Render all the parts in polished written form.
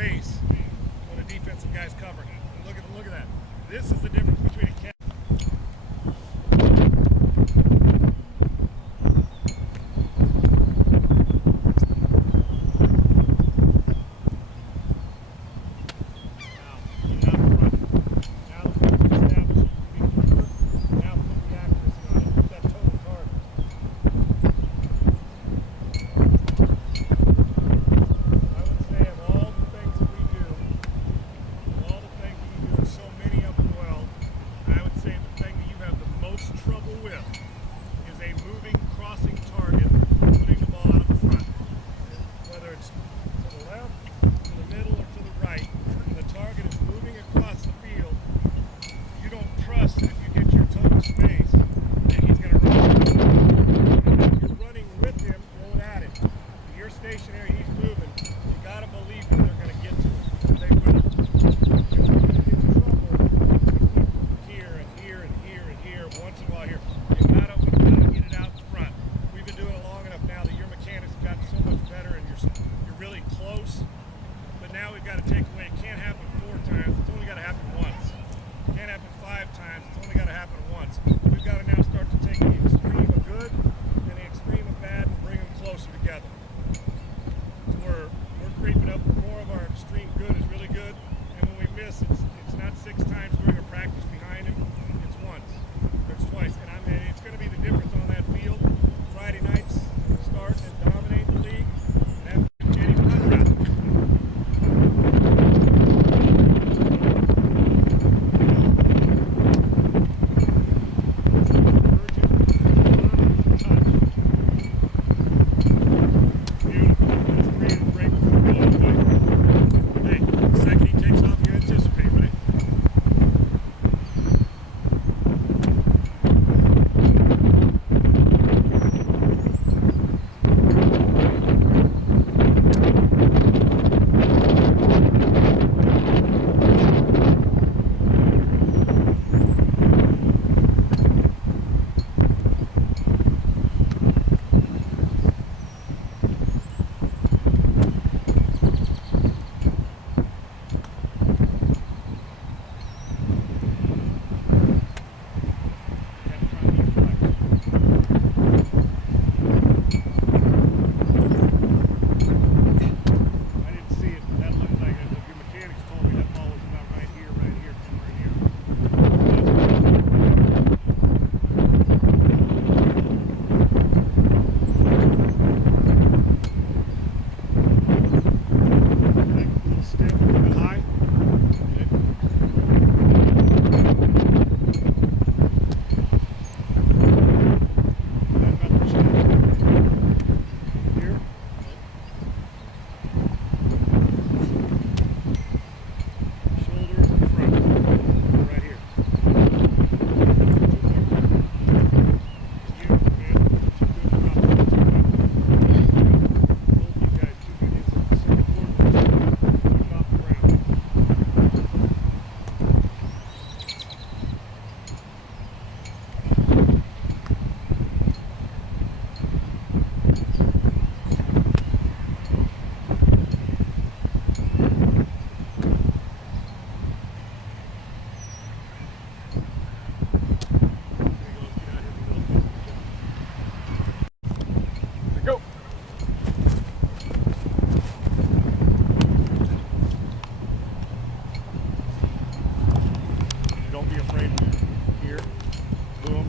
space when a defensive guy's covering it. And look at that. This is the difference between a cat.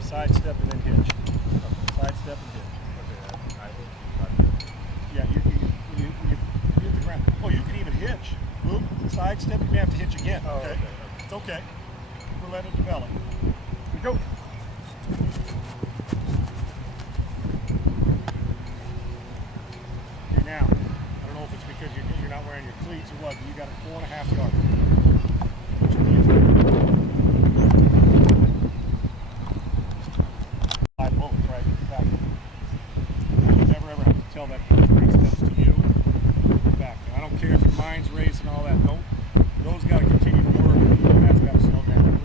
Sidestep and then hitch. Sidestep and hitch. Yeah, you hit the ground. Oh, you can even hitch. Boom, sidestep, you may have to hitch again. Oh, okay. It's okay. We'll let it develop. Here we go. Here now. I don't know if it's because you're not wearing your cleats or what, but you got it 4.5 yards. Tell that steps to you back. And I don't care if your mind's racing and all that. Don't. Those got to continue to work. And that's got to slow down.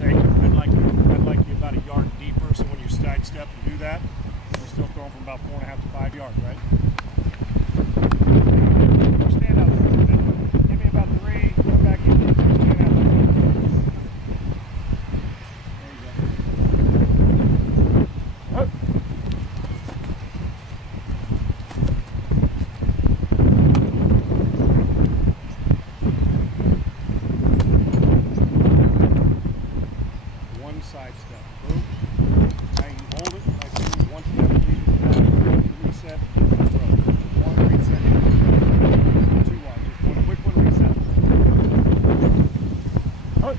Take it. I'd like you about a yard. do that, we're still throwing from about 4.5 to 5 yards, right? Stand out there a little bit. Give me about 3, come back in, stand out there. There you go. Up. One side step. Boom. Now you hold it. Like one step, lead it down, reset, throw. One reset. Two wide. Just one quick one, reset. Up.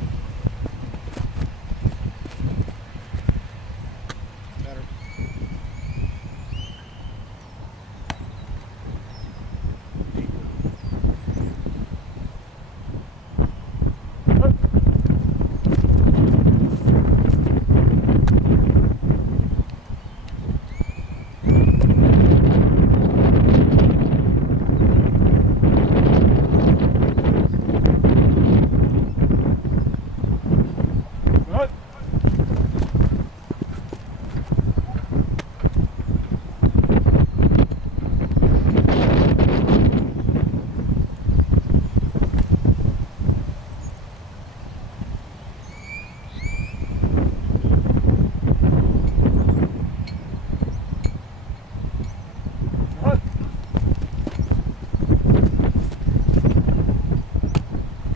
Better. Up. Up. Up.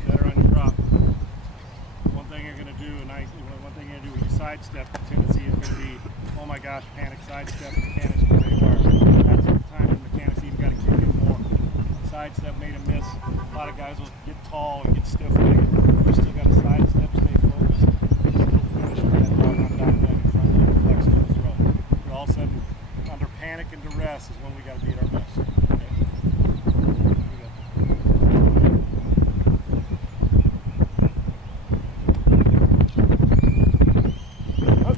Better on your drop. One thing you're going to do, one thing you're going to do when you sidestep, the tendency is going to be, oh my gosh, panic sidestep, mechanics where they are. That's the time the mechanics even got to kick in more. Sidestep made a miss. A lot of guys will get tall and get stiff-legged. You still got to sidestep, stay focused, still finish with that dog on down leg in front leg, flex to the throw. But all of a sudden, under panic and duress is when we got to be at our best. Okay? Here we go. Up.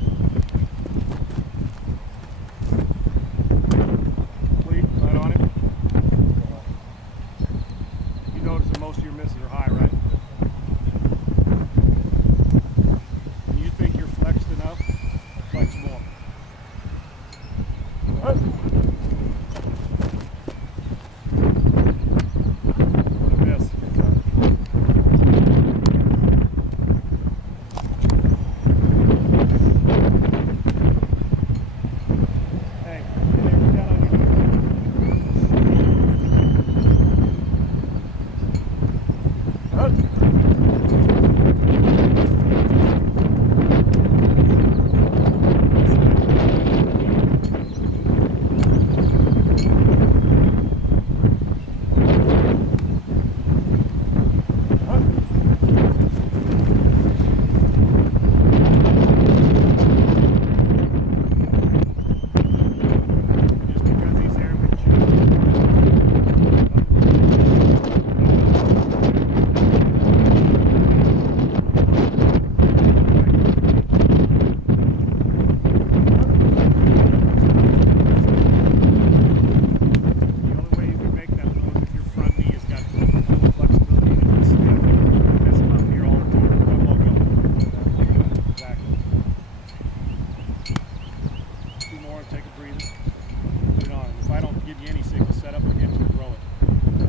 Complete, right on it. You notice that most of your misses are high, right? When you think you're flexed enough, flex more. Up. What a miss. Hey, get down on your knees. Up. Just because he's there with The only way you can make that move if your front knee has got full flexibility and it's stiff. Mess him up here all the time. Go. Exactly. 2 more and take a breather. Put it on. If I don't give you any signal, set up again to throw it.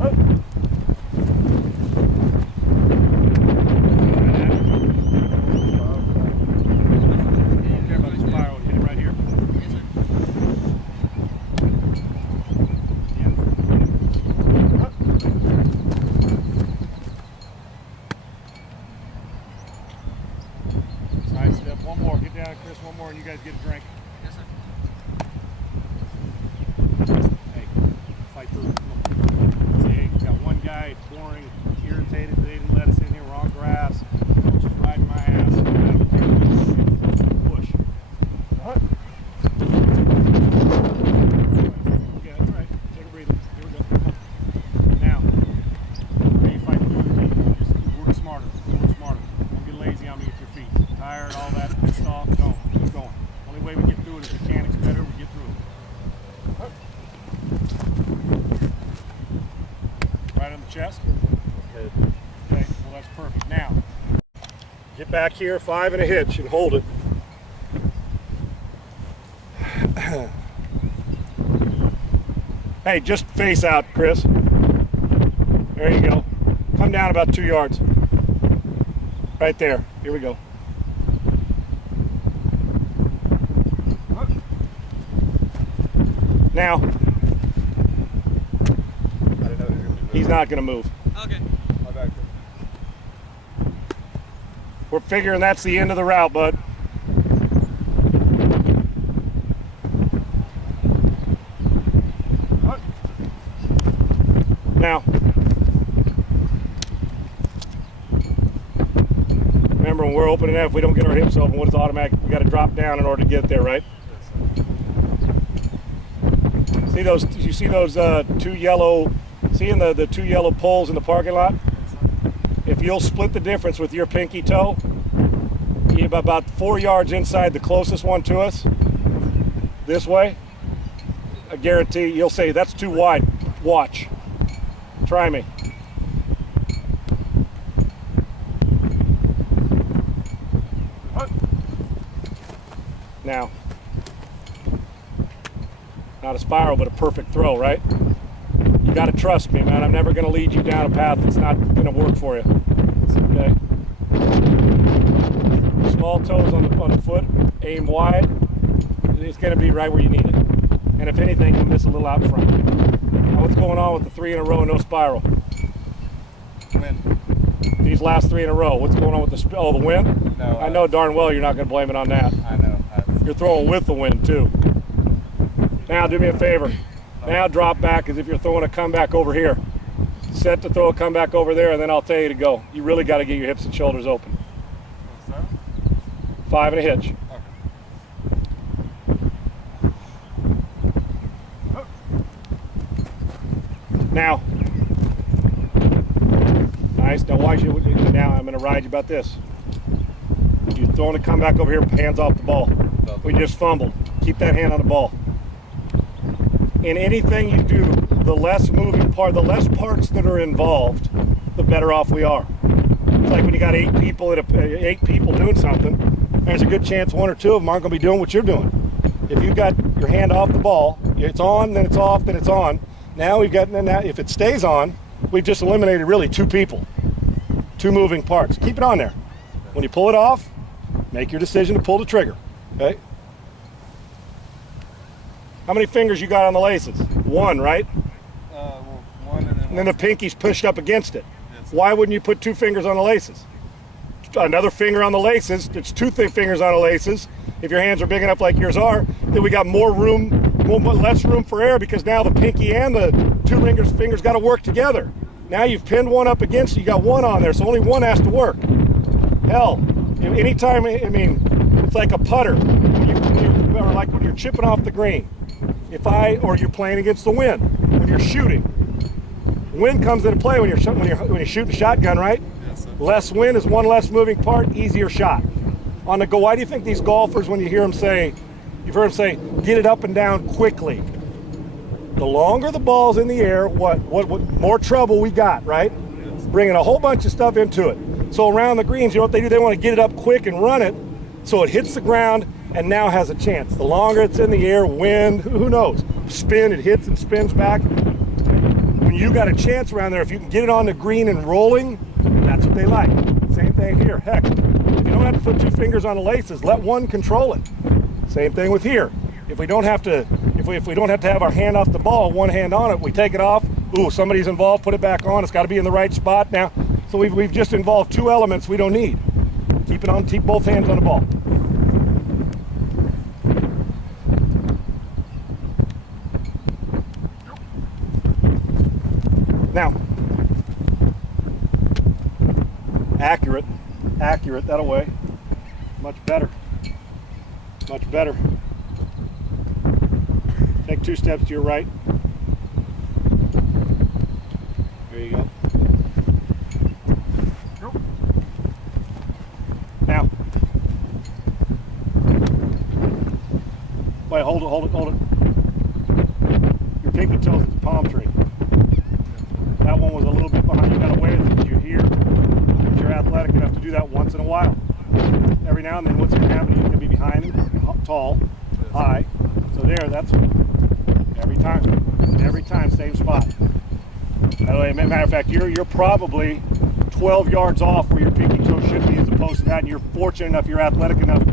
Up. Don't care about the spiral. Hit it right here. Yeah. Up. Side step. One more. Get down, Chris. One more, and you guys get a drink. Hey, fight through it. Come on. See, hey, got one guy, it's boring, irritated, they didn't let us in here, we're on grass. Coach is riding my ass. Push. What? Okay, that's right. Take a breather. Here we go. Now, how you fight through it? Just work smarter. Work smarter. Don't get lazy on me with your feet. Tired, all that, pissed off. Don't. Keep going. Only way we get through it is mechanics better, we get through it. Right on the chest? Okay, well that's perfect. Now, get back here, 5 and a hitch and hold it. Hey, just face out, Chris. There you go. Come down about 2 yards. Right there. Here we go. Now, he's not going to move. Okay. We're figuring that's the end of the route, bud. Now, remember when we're opening that, if we don't get our hips open, what is automatic? We got to drop down in order to get there, right? See those? You see those two yellow? Seeing the two yellow poles in the parking lot? If you'll split the difference with your pinky toe, you're about 4 yards inside the closest one to us, this way, I guarantee you'll say, that's too wide. Watch. Try me. Now, not a spiral, but a perfect throw, right? You got to trust me, man. I'm never going to lead you down a path that's not going to work for you. Okay? Small toes on the foot, aim wide. It's going to be right where you need it. And if anything, you'll miss a little out front. Now, what's going on with the 3 in a row, no spiral? Wind. These last 3 in a row, what's going on with the the wind? No. I know darn well you're not going to blame it on that. I know. You're throwing with the wind, too. Now, do me a favor. Now drop back as if you're throwing a comeback over here. Set to throw a comeback over there, and then I'll tell you to go. You really got to get your hips and shoulders open. What's that? 5 and a hitch. Okay. Now. Nice. Now watch you. Now I'm going to ride you about this. You're throwing a comeback over here, hands off the ball. We just fumbled. Keep that hand on the ball. In anything you do, the less moving part, the less parts that are involved, the better off we are. It's like when you got 8 people doing something, there's a good chance 1 or 2 of them aren't going to be doing what you're doing. If you've got your hand off the ball, it's on, then it's off, then it's on. Now if it stays on, we've just eliminated really 2 people, 2 moving parts. Keep it on there. When you pull it off, make your decision to pull the trigger. Okay? How many fingers you got on the laces? 1, right? Well, 1 And then the pinky's pushed up against it. Yes. Why wouldn't you put 2 fingers on the laces? Another finger on the laces. It's 2 fingers on the laces. If your hands are big enough like yours are, then we got less room for error because now the pinky and the 2 fingers got to work together. Now you've pinned 1 up against it. You got 1 on there, so only 1 has to work. Hell, anytime, I mean, it's like a putter, or like when you're chipping off the green. Or you're playing against the wind when you're shooting. Wind comes into play when you're shooting shotgun, right? Yes, sir. Less wind is 1 less moving part, easier shot. On the go, why do you think these golfers, when you hear them say, you've heard them say, get it up and down quickly? The longer the ball's in the air, what more trouble we got, right? Yes. Bringing a whole bunch of stuff into it. So around the greens, you know what they do? They want to get it up quick and run it so it hits the ground and now has a chance. The longer it's in the air, wind, who knows? Spin, it hits and spins back. When you got a chance around there, if you can get it on the green and rolling, that's what they like. Same thing here. Heck, if you don't have to put 2 fingers on the laces, let 1 control it. Same thing with here. If we don't have to, if we don't have to have our hand off the ball, 1 hand on it, we take it off. Ooh, somebody's involved. Put it back on. It's got to be in the right spot now. So we've just involved 2 elements we don't need. Keep both hands on the ball. Now, accurate, that'll weigh. Much better. Take 2 steps to your right. There you go. Now, wait, hold it. Your pinky toes is a palm tree. That one was a little bit behind. You got to weigh it because you're here. But you're athletic enough to do that once in a while. Every now and then, what's going to happen? You're going to be behind him, tall, high. So that's every time. Every time, same spot. Matter of fact, you're probably 12 yards off where your pinky toe should be as opposed to that, and you're fortunate enough, you're athletic enough,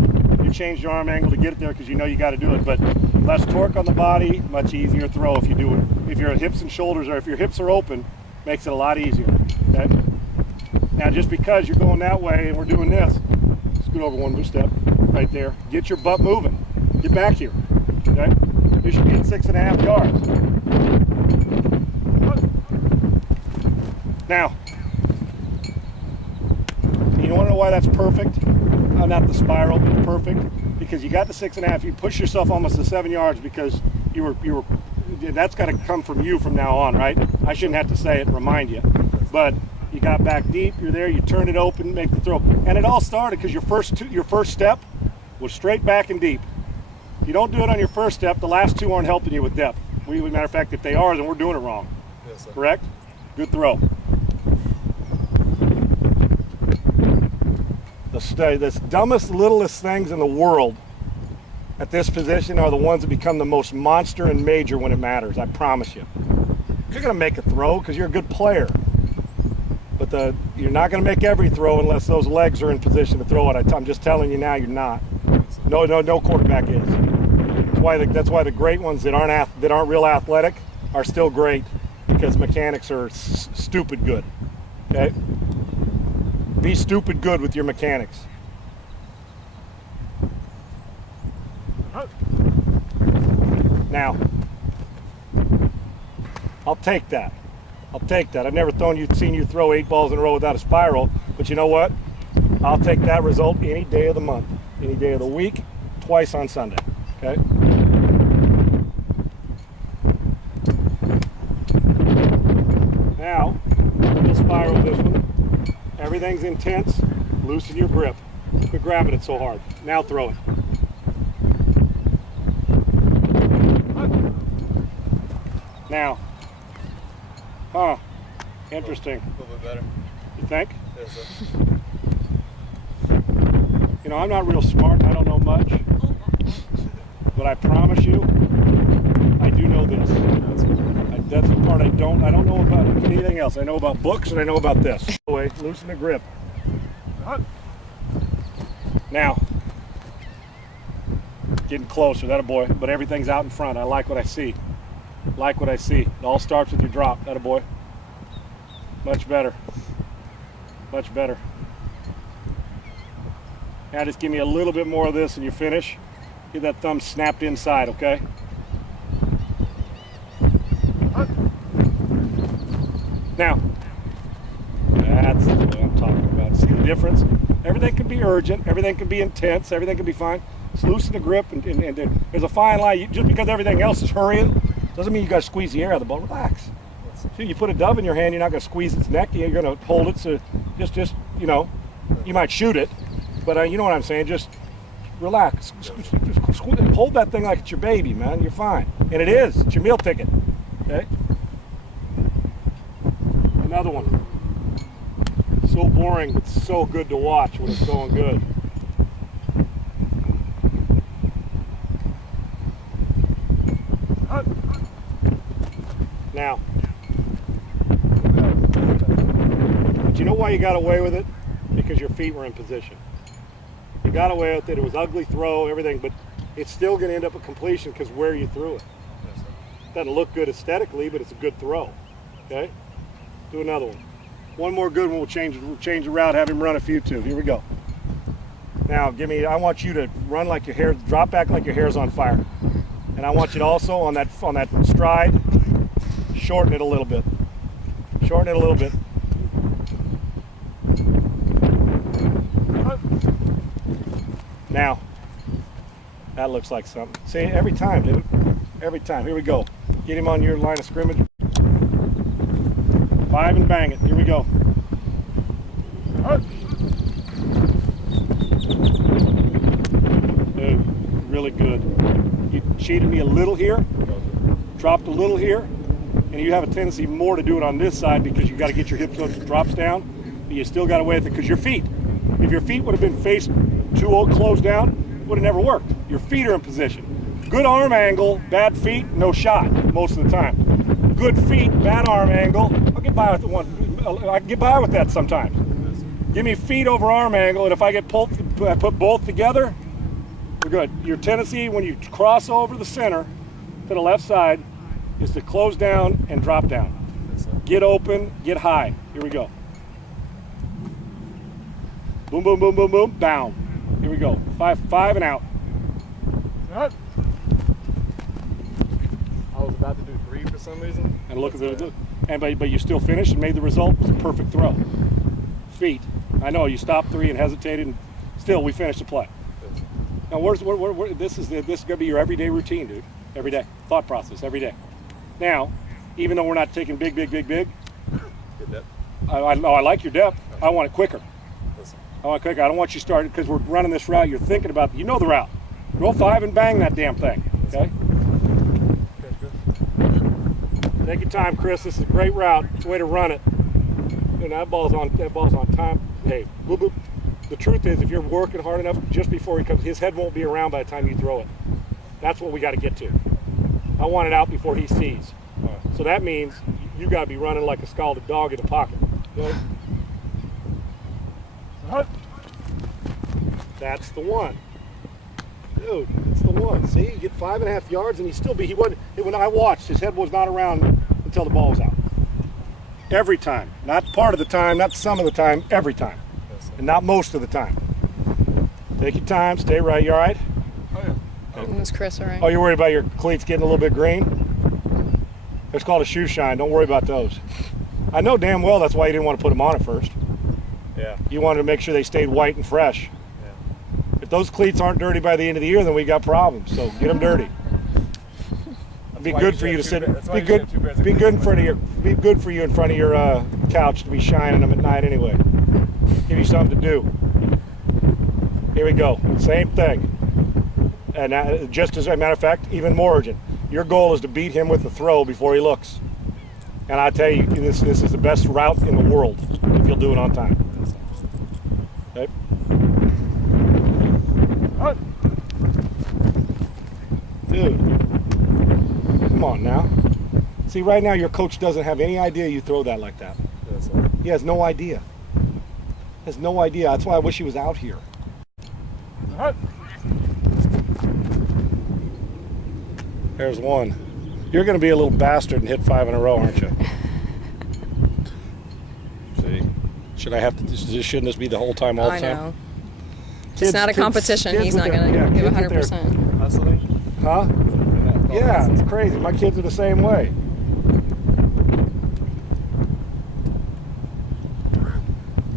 you change your arm angle to get it there because you know you got to do it. But less torque on the body, much easier throw if you do it. If your hips and shoulders, or if your hips are open, makes it a lot easier. Okay. Now, just because you're going that way and we're doing this, scoot over one more step, right there. Get your butt moving. Get back here. Okay. You should be at 6.5 yards. Now, you want to know why that's perfect? Not the spiral, but perfect, because you got the 6.5. You push yourself almost to 7 yards because you were. That's got to come from you from now on, right? I shouldn't have to say it and remind you, but you got back deep. You're there. You turn it open, make the throw, and it all started because your first step was straight back and deep. If you don't do it on your first step, the last two aren't helping you with depth. Matter of fact, if they are, then we're doing it wrong. Yes, sir. Correct? Good throw. The dumbest, littlest things in the world at this position are the ones that become the most monster and major when it matters. I promise you. You're going to make a throw because you're a good player. But you're not going to make every throw unless those legs are in position to throw it. I'm just telling you now, you're not. No quarterback is. That's why the great ones that aren't real athletic are still great, because mechanics are stupid good. Okay? Be stupid good with your mechanics. Now, I'll take that. I've never seen you throw 8 balls in a row without a spiral, but you know what? I'll take that result any day of the month, any day of the week, twice on Sunday. Okay? Now, we'll spiral this one. Everything's intense. Loosen your grip. Quit grabbing it so hard. Now throw it. Now. Interesting. A little bit better. You think? Yes, sir. You know, I'm not real smart. I don't know much. But I promise you, I do know this. That's the part I don't know about anything else. I know about books and I know about this. Anyway, loosen the grip. Now, getting closer, that a boy, but everything's out in front. I like what I see. It all starts with your drop, that a boy. Much better. Much better. Now just give me a little bit more of this and you finish. Get that thumb snapped inside, okay? Now, that's what I'm talking about. See the difference? Everything can be urgent, everything can be intense, everything can be fine. Just loosen the grip, and there's a fine line. Just because everything else is hurrying doesn't mean you got to squeeze the air out of the ball. Relax. See, you put a dove in your hand, you're not going to squeeze its neck. You're going to hold it. So just you know, you might shoot it, but you know what I'm saying. Just relax. Hold that thing like it's your baby, man. You're fine. And it is. It's your meal ticket. Okay. Another one. So boring, but so good to watch when it's going good. Now, but you know why you got away with it? Because your feet were in position. You got away with it. It was ugly throw, everything, but it's still going to end up a completion because where you threw it. Doesn't look good aesthetically, but it's a good throw. Okay? Do another one. One more good one. We'll change the route. Have him run a few too. Here we go. Now, I want you to run like your hair, drop back like your hair's on fire, and I want you to also on that stride, shorten it a little bit. Shorten it a little bit. Now, that looks like something. See, every time, dude. Every time. Here we go. Get him on your line of scrimmage. 5 and bang it. Here we go. Dude, really good. You cheated me a little here, dropped a little here, and you have a tendency more to do it on this side because you got to get your hips so it drops down, but you still got away with it because your feet. If your feet would have been faced too closed down, it would have never worked. Your feet are in position. Good arm angle, bad feet, no shot most of the time. Good feet, bad arm angle. I'll get by with the one. I can get by with that sometimes. Give me feet over arm angle, and if I get put both together, we're good. Your tendency when you cross over the center to the left side is to close down and drop down. Get open, get high. Here we go. Boom, boom, boom, boom, boom, down. Here we go. Five and out. I was about to do 3 for some reason. And look at it. And but you still finished and made the result was a perfect throw. Feet. I know you stopped 3 and hesitated, and still we finished the play. Now this is gonna be your everyday routine, dude. Every day. Thought process every day. Now, even though we're not taking big, Good depth. I like your depth. I want it quicker. I want it quicker. I don't want you starting because we're running this route. You're thinking about the route. Roll 5 and bang that damn thing. Okay. Take your time, Chris. This is a great route. It's a way to run it. And that ball's on time. Hey, boop, boop. The truth is, if you're working hard enough, just before he comes, his head won't be around by the time you throw it. That's what we got to get to. I want it out before he sees. So that means you got to be running like a scalded dog in the pocket. Okay? That's the one. Dude, it's the one. See, you get 5.5 yards, and he wasn't. When I watched, his head was not around until the ball was out. Every time, not part of the time, not some of the time, every time, and not most of the time. Take your time, stay right. You all right? Oh yeah. Is Chris all right? Oh, you're worried about your cleats getting a little bit green? It's called a shoe shine. Don't worry about those. I know damn well that's why you didn't want to put them on at first. Yeah. You wanted to make sure they stayed white and fresh. If those cleats aren't dirty by the end of the year, then we got problems. So get them dirty. Be good for you to sit. Be good for you in front of your couch to be shining them at night anyway. Give you something to do. Here we go. Same thing. And just as a matter of fact, even more urgent. Your goal is to beat him with the throw before he looks. And I tell you, this is the best route in the world if you'll do it on time. Okay. Dude, come on now. See, right now your coach doesn't have any idea you throw that like that. He has no idea. Has no idea. That's why I wish he was out here. There's one. You're going to be a little bastard and hit 5 in a row, aren't you? See? Shouldn't this be the whole time, all the time? I know. It's not a competition. He's not going to give 100%. Hustling? Huh? Yeah, it's crazy. My kids are the same way.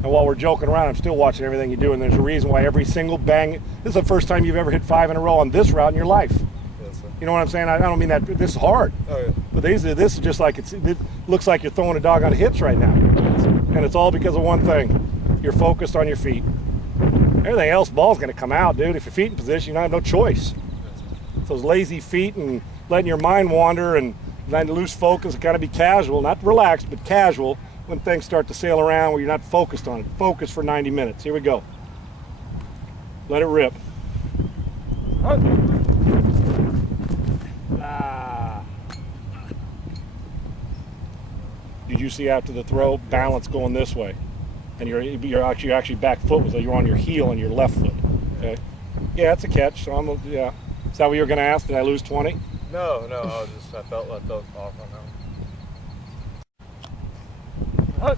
And while we're joking around, I'm still watching everything you do, and there's a reason why every single bang. This is the first time you've ever hit 5 in a row on this route in your life. Yes, sir. You know what I'm saying? I don't mean that this is hard. Oh yeah. But this is just like it looks like you're throwing a dog on hits right now. And it's all because of one thing. You're focused on your feet. Everything else, ball's going to come out, dude. If your feet in position, you don't have no choice. Those lazy feet and letting your mind wander and letting lose focus and kind of be casual, not relaxed, but casual when things start to sail around where you're not focused on it. Focus for 90 minutes. Here we go. Let it rip. Did you see after the throw, balance going this way? And you're actually back foot was you're on your heel and your left foot. Okay. Yeah, it's a catch. So yeah. Is that what you were going to ask? Did I lose 20? No. I felt off on that one.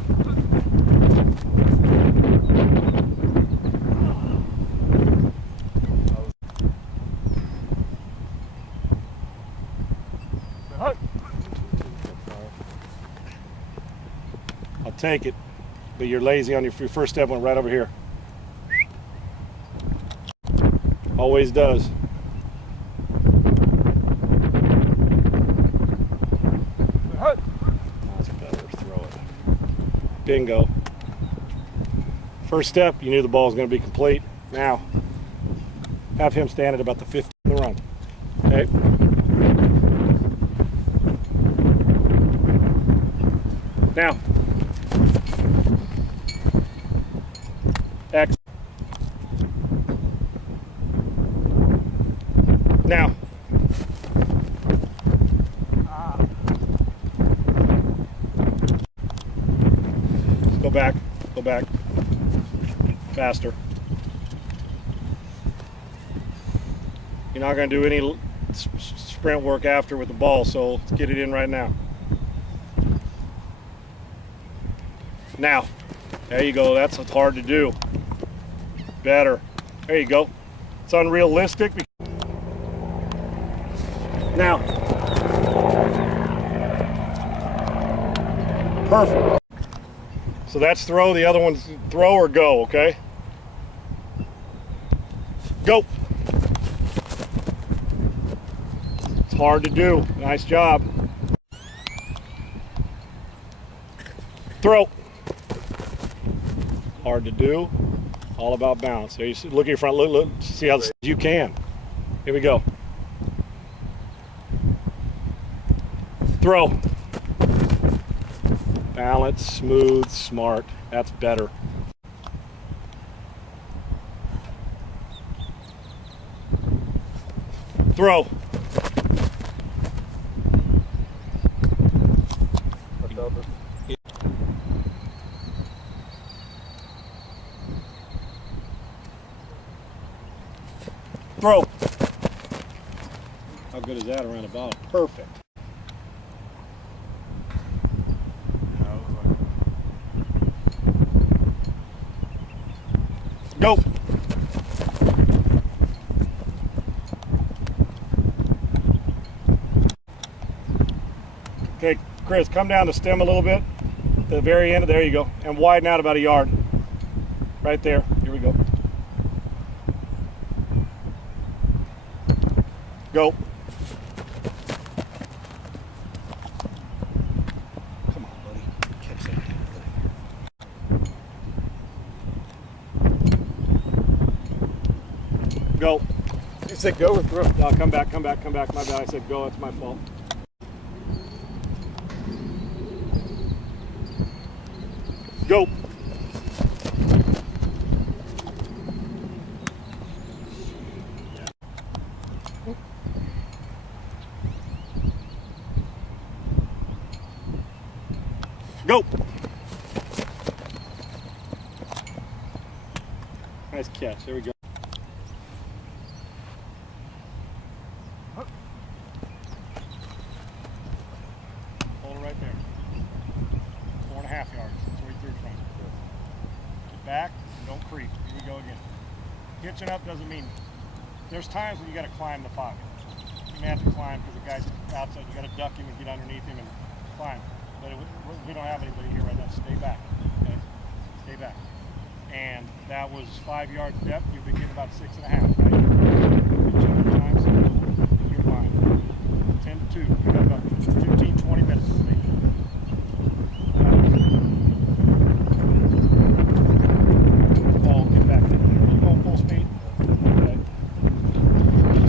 I'll take it, but you're lazy on your first step. Went right over here. Always does. That's better. Throw it. Bingo. First step, you knew the ball was going to be complete. Now, have him stand at about the 50 in the run. Okay. Now. X. Now. Faster. You're not going to do any sprint work after with the ball, so let's get it in right now. Now, there you go. That's what's hard to do. Better. There you go. It's unrealistic. Now. Perfect. So that's throw. The other one's throw or go, okay? Go. It's hard to do. Nice job. Throw. Hard to do. All about balance. There you see, look at your front. Look, see how you can. Here we go. Throw. Balance, smooth, smart. That's better. Throw. Throw. How good is that around the bottom? Perfect. Go. Okay, Chris, come down the stem a little bit. The very end, there you go. And widen out about a yard. Right there. Here we go. Go. Come on, buddy. Catch that thing. Go. You said go or throw? No, come back. My bad. I said go. That's my fault. Go. Go. Nice catch. There we go. Hold it right there. 4.5 yards. That's where he threw from. Get back and don't creep. Here we go again. Hitching up doesn't mean. There's times when you got to climb the pocket. You may have to climb because the guy's outside. You got to duck him and get underneath him and climb. But we don't have anybody here right now. Stay back. Okay? Stay back. And that was 5 yards depth. You've been getting about 6.5, right? Times, you're fine. 10 to 2. You got about 15, 20 minutes to make. Oh, get back. You're going full speed. Okay.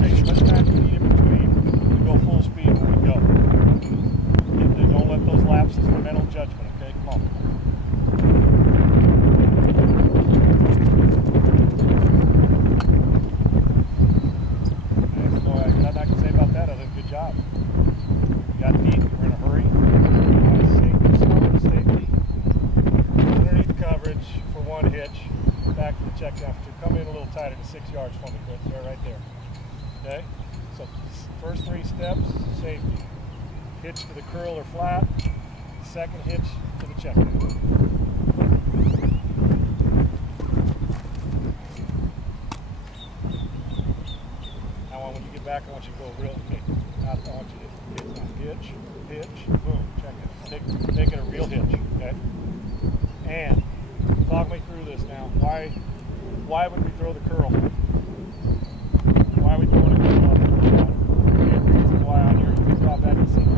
Take as much time as you need in between. You go full speed when we go. Don't let those lapses in mental judgment, okay? Come on. There's nothing I can say about that other than good job. You got deep, you're in a hurry. Safety. Underneath coverage for one hitch. Back to the check down for 2. Come in a little tighter to 6 yards from me, Chris. There, right there. Okay? So first 3 steps, safety. Hitch to the curl or flat, second hitch to the check. Now when you get back, I want you to go real, okay, I want you to hitch, boom, check it. Make it a real hitch, okay? And talk me through this now. Why would we throw the curl? Why are we throwing the curl? Reason why on your top back and single.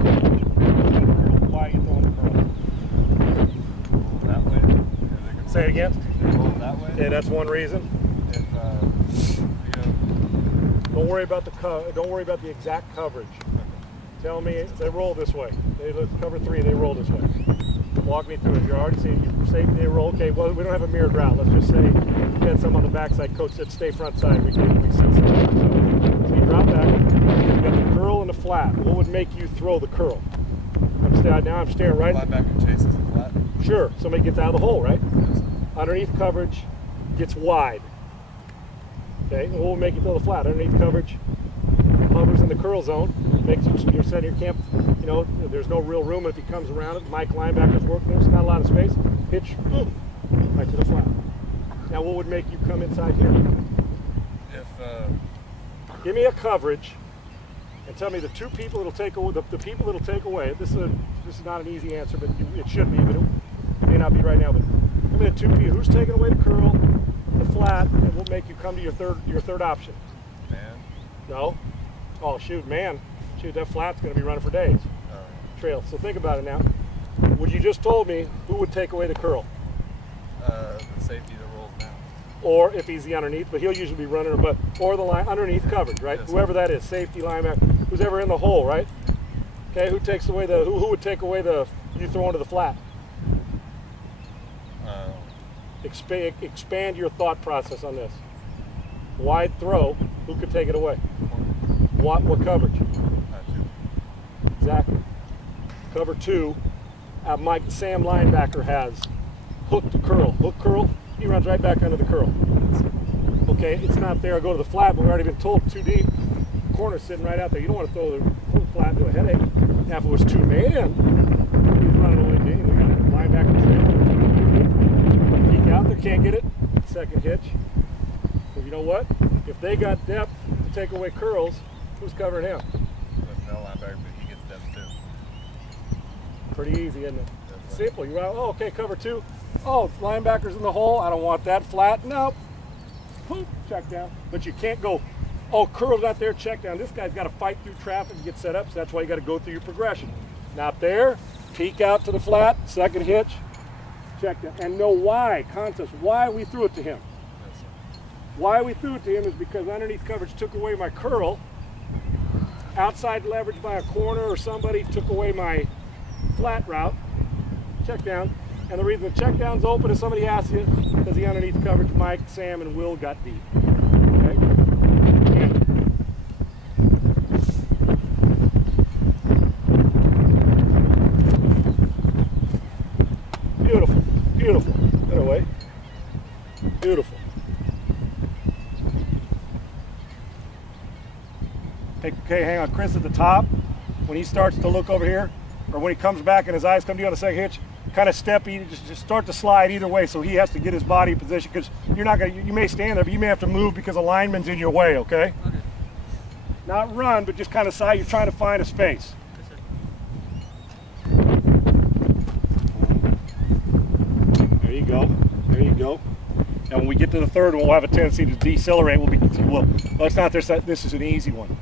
Why are you throwing the curl? That way. Say it again. Roll that way. Okay, that's one reason. If Don't worry about the exact coverage. Tell me they roll this way. They cover 3. They roll this way. Walk me through it. You're already seeing your safety. They roll. Okay. Well, we don't have a mirrored route. Let's just say you had some on the backside. Coach said stay front side. We see some. So you drop back. You got the curl and the flat. What would make you throw the curl? I'm staring right. linebacker chases the flat. Sure. Somebody gets out of the hole, right? Yes. Underneath coverage, gets wide. Okay, and we'll make you throw the flat. Underneath coverage hovers in the curl zone. Makes you're setting your camp. You know, there's no real room if he comes around it. Mike linebacker's working. There's not a lot of space. Pitch, boom, right to the flat. Now, what would make you come inside here? Give me a coverage, and tell me the two people that'll take away the people that'll take away. This is not an easy answer, but it should be. But it may not be right now. But give me the two people. Who's taking away the curl, the flat, and we'll make you come to your third option. Man. No. Oh shoot, man. Shoot, that flat's going to be running for days. Trail. So think about it now. Would you just told me who would take away the curl? The safety that rolls down. Or if he's the underneath, but he'll usually be running, or the line underneath coverage, right? Yes. Whoever that is, safety linebacker, who's ever in the hole, right? Okay, who takes away who would take away you throw into the flat? Expand your thought process on this. Wide throw, who could take it away? What coverage? 2. Exactly. Cover 2. Sam linebacker has hook to curl. Hook curl, he runs right back under the curl. Okay, it's not there. I go to the flat, but we've already been told too deep. Corner's sitting right out there. You don't want to throw the flat into a headache. Now, if it was 2 man, he's running away. We got a linebacker trail. Peek out there, can't get it. Second hitch. But you know what? If they got depth to take away curls, who's covering him? No linebacker, but he gets depth too. Pretty easy, isn't it? That's Simple. You run, okay, cover 2. Oh, linebacker's in the hole. I don't want that flat. Nope. Boop, check down. But you can't go, oh, curl's not there, check down. This guy's got to fight through traffic and get set up, so that's why you got to go through your progression. Not there. Peek out to the flat. Second hitch. Check down. And know why. Context. Why we threw it to him. Why we threw it to him is because underneath coverage took away my curl. Outside leverage by a corner or somebody took away my flat route. Check down. And the reason the check down's open is somebody asked you because the underneath coverage, Mike, Sam, and Will got deep. Okay? Beautiful. Beautiful. Better way. Beautiful. Okay, hang on. Chris at the top, when he starts to look over here, or when he comes back and his eyes come to you on the second hitch, kind of step, just start to slide either way, so he has to get his body in position, because you're not going to, you may stand there, but you may have to move because a lineman's in your way, okay? Not run, but just kind of side, you're trying to find a space. There you go, there you go. Now when we get to the third one, we'll have a tendency to decelerate. Well, it's not this is an easy one.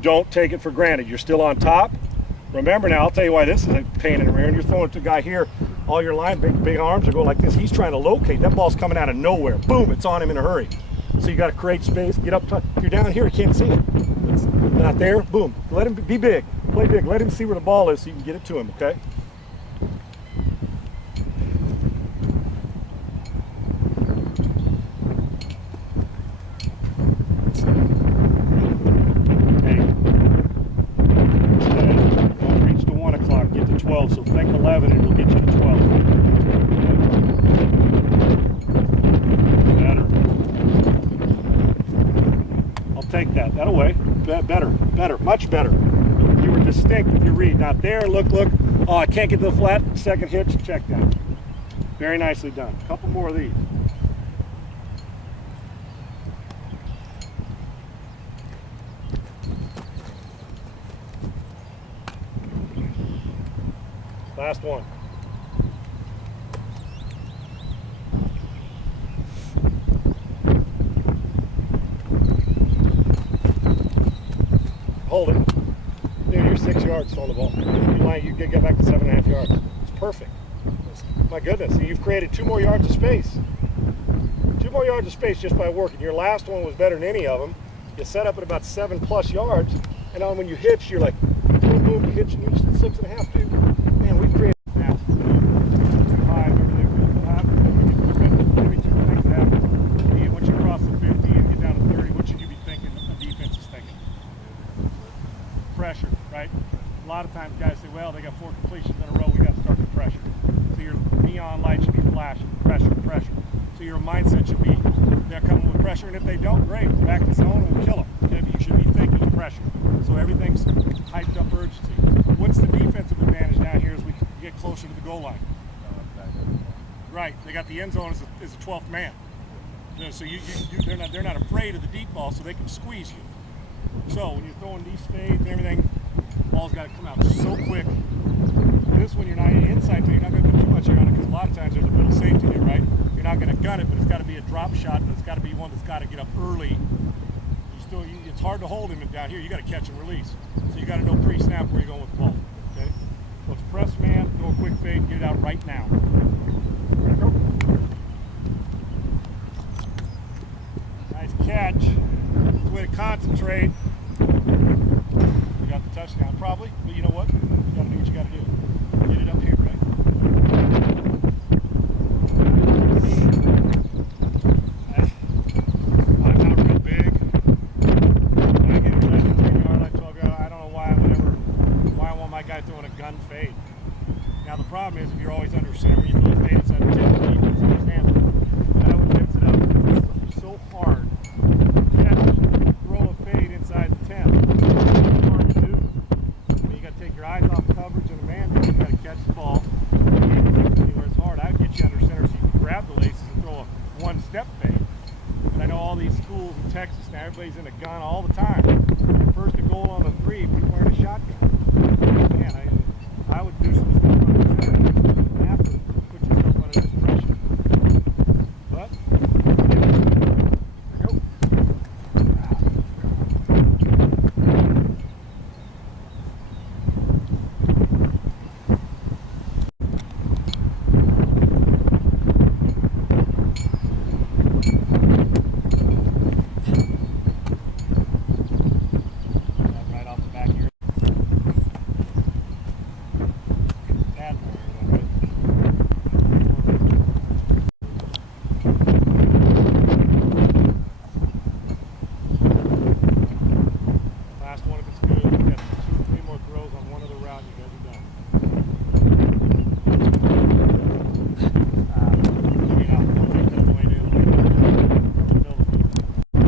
Don't take it for granted. You're still on top. Remember now, I'll tell you why this is a pain in the rear. And you're throwing it to a guy here, all your line, big arms are going like this. He's trying to locate. That ball's coming out of nowhere. Boom, it's on him in a hurry. So you got to create space, get up top. You're down here, you can't see it. It's not there, boom. Let him be big, play big. Let him see where the ball is so you can get it to him, okay? So think 11 and it'll get you to 12. Better. I'll take that. That away. Better. Much better. You were distinct with your read. Not there. Look. Oh, I can't get to the flat. Second hitch. Check down. Very nicely done. A couple more of these. Last one. Hold it. Dude, you're 6 yards throwing the ball. You get back to 7.5 yards. It's perfect. My goodness, you've created 2 more yards of space. 2 more yards of space just by working. Your last one was better than any of them. You set up at about 7+ yards, and then when you hitch, you're like, boom, boom, you hitch, and you reach 6.5, dude. Man, we created that. Maybe 2 things happen. Once you cross the 50 and get down to 30, what should you be thinking the defense is thinking? Pressure, right? A lot of times guys say, well, they got 4 completions in a row, we got to start the pressure. So your neon light should be flashing, pressure. So your mindset should be, pressure, and if they don't, great. Back to zone and kill them. Okay, but you should be thinking pressure. So everything's hyped up urgency. What's the defensive advantage down here as we get closer to the goal line? Right, they got the end zone as a 12th man. You know, so they're not afraid of the deep ball, so they can squeeze you. So when you're throwing these fades and everything, the ball's got to come out so quick. This one you're not inside, so you're not going to do too much here on it because a lot of times there's a middle safety there, right? You're not going to gun it, but it's got to be a drop shot, but it's got to be one that's got to get up early. It's hard to hold him down here. You got to catch and release. So you got to know pre-snap where you're going with the ball. Okay. So it's press man, throw a quick fade, get it out right now. Go. Nice catch. It's a way to concentrate. You got the touchdown probably, but you know what? You got to do what you got to do. Get it up here, right? I'm not real big. When I get inside the 10-yard line, 12-yard line, I don't know why I want my guy throwing a gun fade. Now the problem is if you're always under center, when you throw a fade inside the 10, you can see his hand. And I would mix it up because it's so hard to catch, throw a fade inside the 10. It's hard to do. I mean, you got to take your eyes off coverage and the man. You got to catch the ball. You can't keep it anywhere. It's hard. I would get you under center so you can grab the laces and throw a one-step fade. And I know all these schools in Texas now, everybody's in a gun all the time. First and goal on the 3, people are in a shotgun. Man, I would do some stuff on the center. You have to put yourself under this pressure. But, here we go. Right off the back here. Last one if it's good. You got 2 or 3 more throws on one other route and you guys are done.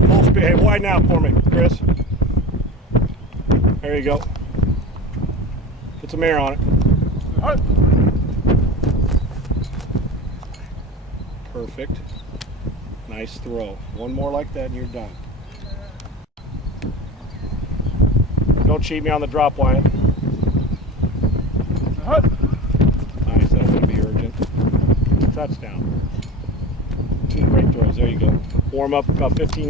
Full speed. Hey, widen out for me, Chris. There you go. Put some air on it. All right. Perfect. Nice throw. One more like that and you're done. Don't cheat me on the drop, Wyatt. Nice, that's going to be urgent. Touchdown. 2 great throws. There you go. Warm up about 15 yards.